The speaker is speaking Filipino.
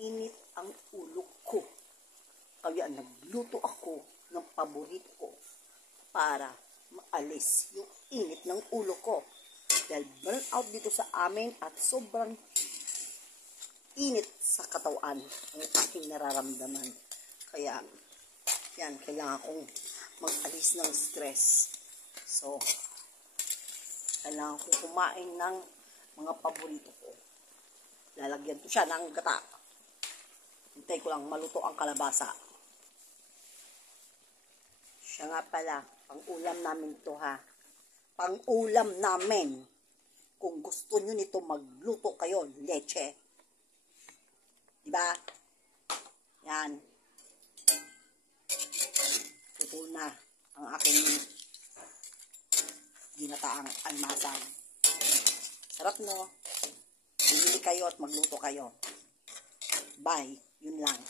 init ang ulo ko. Kaya nagluto ako ng paborito ko para maalis yung init ng ulo ko. Dahil burn out dito sa amin at sobrang init sa katawan ang aking nararamdaman. Kaya, yan, kailangan kong mag-alis ng stress. So, kailangan kong kumain ng mga paborito ko. Lalagyan ko siya ng gata. Hintay ko lang maluto ang kalabasa. Siya nga pala, pang-ulam namin to ha. Pang-ulam namin. Kung gusto nyo nito, magluto kayo, leche. Diba? Yan. Ito na ang aking ginataang almasag. Sarap no? Bili kayo at magluto kayo. Bye. Yun lang.